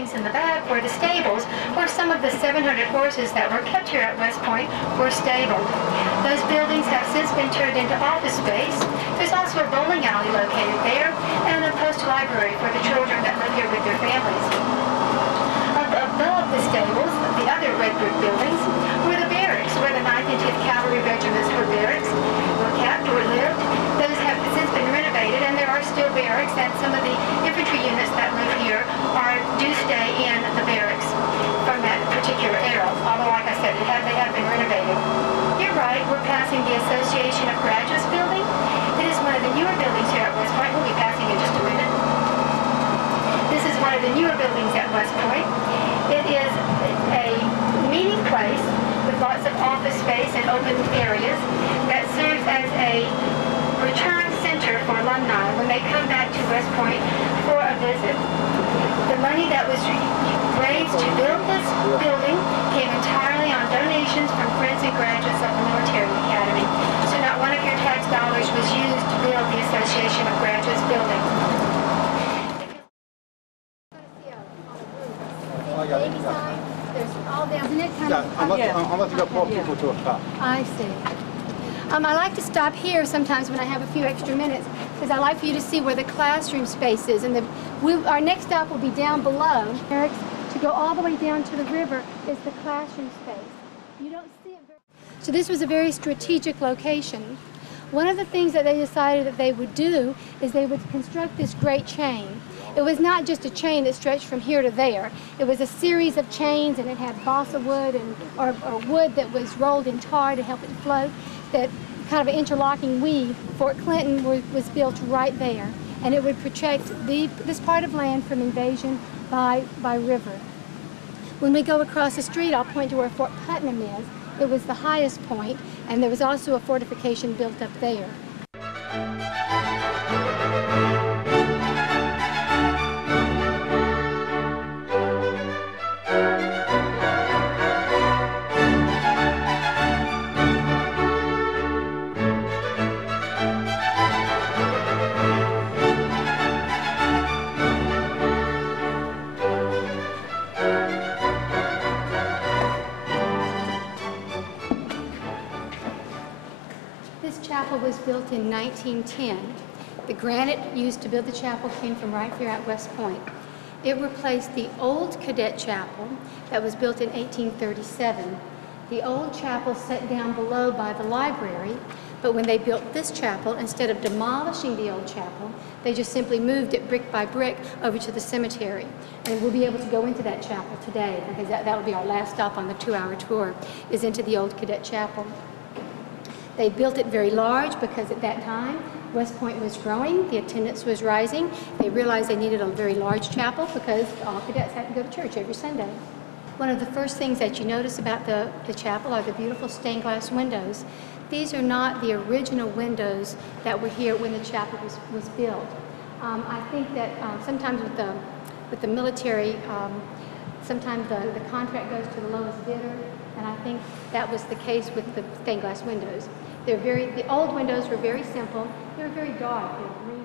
In the back were the stables where some of the 700 horses that were kept here at West Point were stabled. Those buildings have since been turned into office space. There's also a bowling alley located there and a post library for the children that live here with their families. Above the stables, the other red brick buildings, were the barracks where the 9th and 10th Cavalry regiments were barracks, were kept or lived. Those have since been renovated and there are still barracks, and some of the infantry units that live here do stay in the barracks from that particular era, although like I said, they have been renovated. You're right, we're passing the Association of Graduates building. It is one of the newer buildings here at West Point. We'll be passing in just a minute. This is one of the newer buildings at West Point. It is a meeting place with lots of office space and open areas that serves as a return center for alumni when they come back to West Point for a visit. The money that was raised to build this building came entirely on donations from friends and graduates of the Military Academy. So not one of your tax dollars was used to build the Association of Graduates building. Unless you got more people to a car. I see. I like to stop here sometimes when I have a few extra minutes because I like for you to see where the classroom space is. And our next stop will be down below. To go all the way down to the river is the classroom space. You don't see it very... So this was a very strategic location. One of the things that they decided that they would do is they would construct this great chain. It was not just a chain that stretched from here to there. It was a series of chains, and it had balsa wood or wood that was rolled in tar to help it float. That kind of interlocking weave. Fort Clinton was built right there, and it would protect this part of land from invasion by river. When we go across the street, I'll point to where Fort Putnam is. It was the highest point, and there was also a fortification built up there. Was built in 1910. The granite used to build the chapel came from right here at West Point. It replaced the old cadet chapel that was built in 1837. The old chapel sat down below by the library, but when they built this chapel, instead of demolishing the old chapel, they just simply moved it brick by brick over to the cemetery. And we'll be able to go into that chapel today, because that will be our last stop on the 2-hour tour, is into the old cadet chapel. They built it very large because at that time, West Point was growing, the attendance was rising. They realized they needed a very large chapel because all cadets had to go to church every Sunday. One of the first things that you notice about the chapel are the beautiful stained glass windows. These are not the original windows that were here when the chapel was built. I think that sometimes with the military, sometimes the contract goes to the lowest bidder, and I think that was the case with the stained glass windows. The old windows were very simple. They were very dark. They were green.